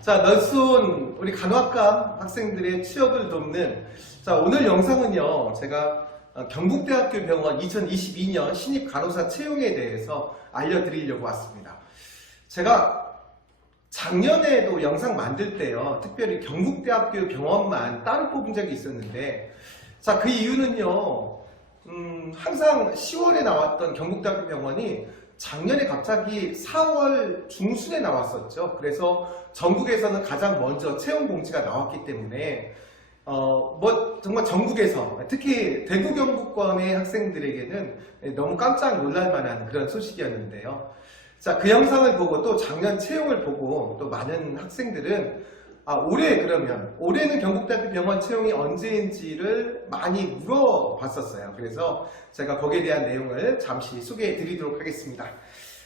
자, 널쏜 우리 간호학과 학생들의 취업을 돕는 자, 오늘 영상은요. 제가 어, 경북대학교 병원 2022년 신입 간호사 채용에 대해서 알려드리려고 왔습니다. 제가 작년에도 영상 만들 때요. 특별히 경북대학교 병원만 따로 뽑은 적이 있었는데 자, 그 이유는요. 음, 항상 10월에 나왔던 경북대학교 병원이 작년에 갑자기 4월 중순에 나왔었죠. 그래서 전국에서는 가장 먼저 채용 공지가 나왔기 때문에 어, 뭐 정말 전국에서 특히 대구 경북권의 학생들에게는 너무 깜짝 놀랄 만한 그런 소식이었는데요. 자, 그 영상을 보고 또 작년 채용을 보고 또 많은 학생들은 아, 올해 그러면 올해는 경북대학교 병원 채용이 언제인지를 많이 물어봤었어요. 그래서 제가 거기에 대한 내용을 잠시 소개해 드리도록 하겠습니다.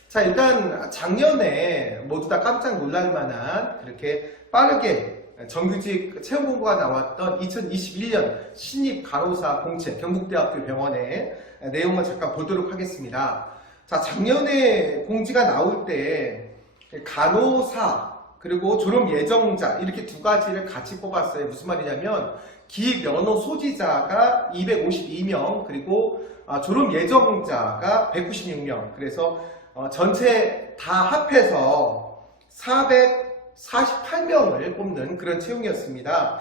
자, 일단 작년에 모두 다 깜짝 놀랄 만한 그렇게 빠르게 정규직 채용 공고가 나왔던 2021년 신입 간호사 공채 경북대학교 병원의 내용을 잠깐 보도록 하겠습니다. 자, 작년에 공지가 나올 때 간호사 그리고 졸업 예정자 이렇게 두 가지를 같이 뽑았어요. 무슨 말이냐면 기면허 소지자가 252명 그리고 아, 졸업 예정자가 196명 그래서 어, 전체 다 합해서 448명을 뽑는 그런 채용이었습니다.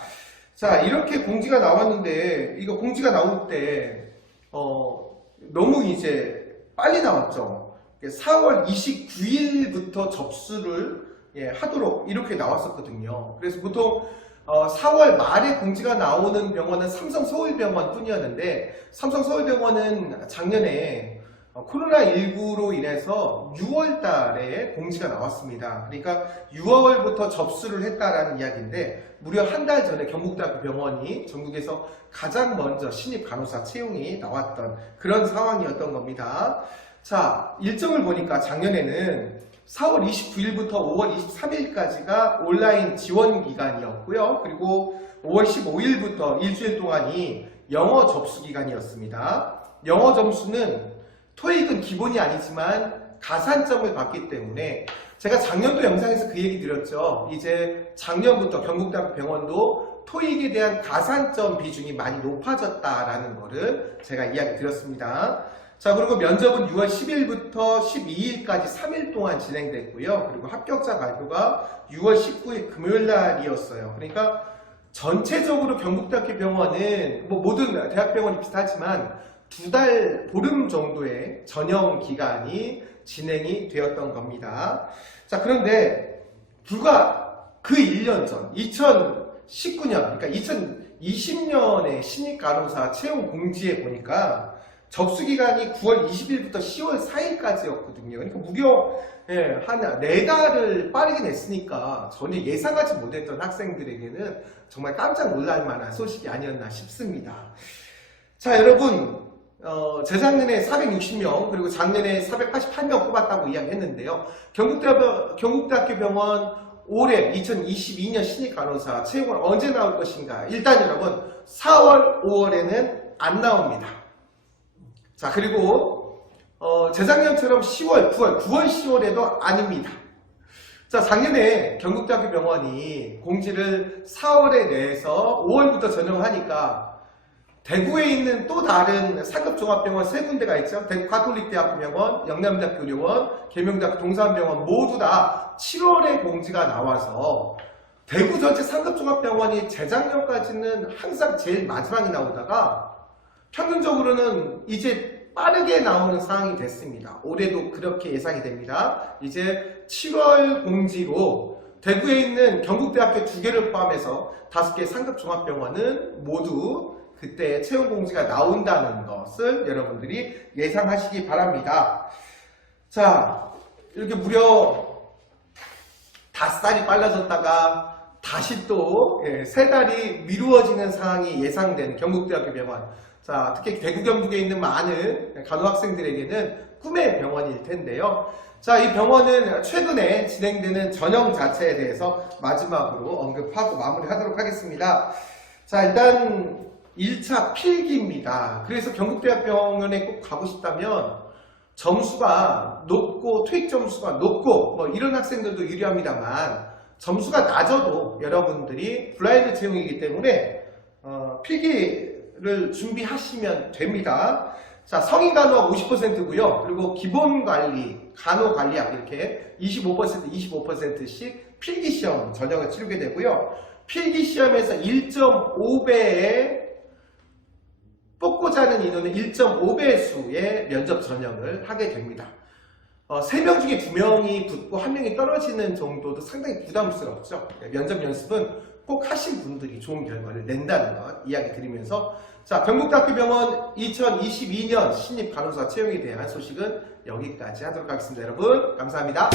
자 이렇게 공지가 나왔는데 이거 공지가 나올 때 어, 너무 이제 빨리 나왔죠. 4월 29일부터 접수를 예, 하도록 이렇게 나왔었거든요. 그래서 보통 어, 4월 말에 공지가 나오는 병원은 삼성 서울병원 뿐이었는데 삼성 서울병원은 작년에 어, 코로나19로 인해서 6월 달에 공지가 나왔습니다. 그러니까 6월부터 접수를 했다라는 이야기인데 무려 한 달 전에 경북대학교 병원이 전국에서 가장 먼저 신입 간호사 채용이 나왔던 그런 상황이었던 겁니다. 자, 일정을 보니까 작년에는 4월 29일부터 5월 23일까지가 온라인 지원 기간이었고요. 그리고 5월 15일부터 일주일 동안이 영어 접수 기간이었습니다. 영어 점수는 토익은 기본이 아니지만 가산점을 받기 때문에 제가 작년도 영상에서 그 얘기 드렸죠. 이제 작년부터 경북대학교 병원도 토익에 대한 가산점 비중이 많이 높아졌다라는 거를 제가 이야기 드렸습니다. 자, 그리고 면접은 6월 10일부터 12일까지 3일 동안 진행됐고요. 그리고 합격자 발표가 6월 19일 금요일 날이었어요. 그러니까 전체적으로 경북대학교 병원은 뭐 모든 대학병원이 비슷하지만 두 달 보름 정도의 전형 기간이 진행이 되었던 겁니다. 자, 그런데 불과 그 1년 전, 2019년, 그러니까 2020년에 신입 간호사 채용 공지에 보니까 접수 기간이 9월 20일부터 10월 4일까지였거든요. 그러니까 무려 예, 한네 달을 빠르게 냈으니까 전혀 예상하지 못했던 학생들에게는 정말 깜짝 놀랄 만한 소식이 아니었나 싶습니다. 자, 여러분, 어, 재작년에 460명, 그리고 작년에 488명 뽑았다고 이야기했는데요. 경북대학교, 경북대학교 병원 올해 2022년 신입 간호사 채용은 언제 나올 것인가? 일단 여러분, 4월, 5월에는 안 나옵니다. 자, 그리고, 어, 재작년처럼 10월, 9월, 9월, 10월에도 아닙니다. 자, 작년에 경북대학교 병원이 공지를 4월에 내서 5월부터 전형하니까 대구에 있는 또 다른 상급 종합병원 세 군데가 있죠. 대구 가톨릭대학교 병원, 영남대학교 의료원, 계명대학교 동산병원 모두 다 7월에 공지가 나와서 대구 전체 상급 종합병원이 재작년까지는 항상 제일 마지막에 나오다가 평균적으로는 이제 빠르게 나오는 상황이 됐습니다. 올해도 그렇게 예상이 됩니다. 이제 7월 공지로 대구에 있는 경북대학교 두 개를 포함해서 다섯 개 상급 종합병원은 모두 그때 채용 공지가 나온다는 것을 여러분들이 예상하시기 바랍니다. 자, 이렇게 무려 달이 빨라졌다가 다시 또세 달이 미루어지는 상황이 예상되는 경북대학교 병원. 자, 특히 대구 경북에 있는 많은 간호학생들에게는 꿈의 병원일 텐데요. 자, 이 병원은 최근에 진행되는 전형 자체에 대해서 마지막으로 언급하고 마무리하도록 하겠습니다. 자, 일단 1차 필기입니다. 그래서 경북대학병원에 꼭 가고 싶다면 점수가 높고 토익 점수가 높고 뭐 이런 학생들도 유리합니다만 점수가 낮아도 여러분들이 블라인드 채용이기 때문에 어, 필기를 준비하시면 됩니다. 자, 성인 간호학 50%고요. 그리고 기본 관리, 간호 관리학 이렇게 25% 25%씩 필기 시험 전형을 치르게 되고요. 필기 시험에서 1.5배의 뽑고자 하는 인원은 1.5배 수의 면접 전형을 하게 됩니다. 어, 3명 중에 2명이 붙고 1명이 떨어지는 정도도 상당히 부담스럽죠. 네, 면접 연습은 꼭 하신 분들이 좋은 결과를 낸다는 것 이야기 드리면서 자, 경북대학교병원 2022년 신입 간호사 채용에 대한 소식은 여기까지 하도록 하겠습니다. 여러분, 감사합니다.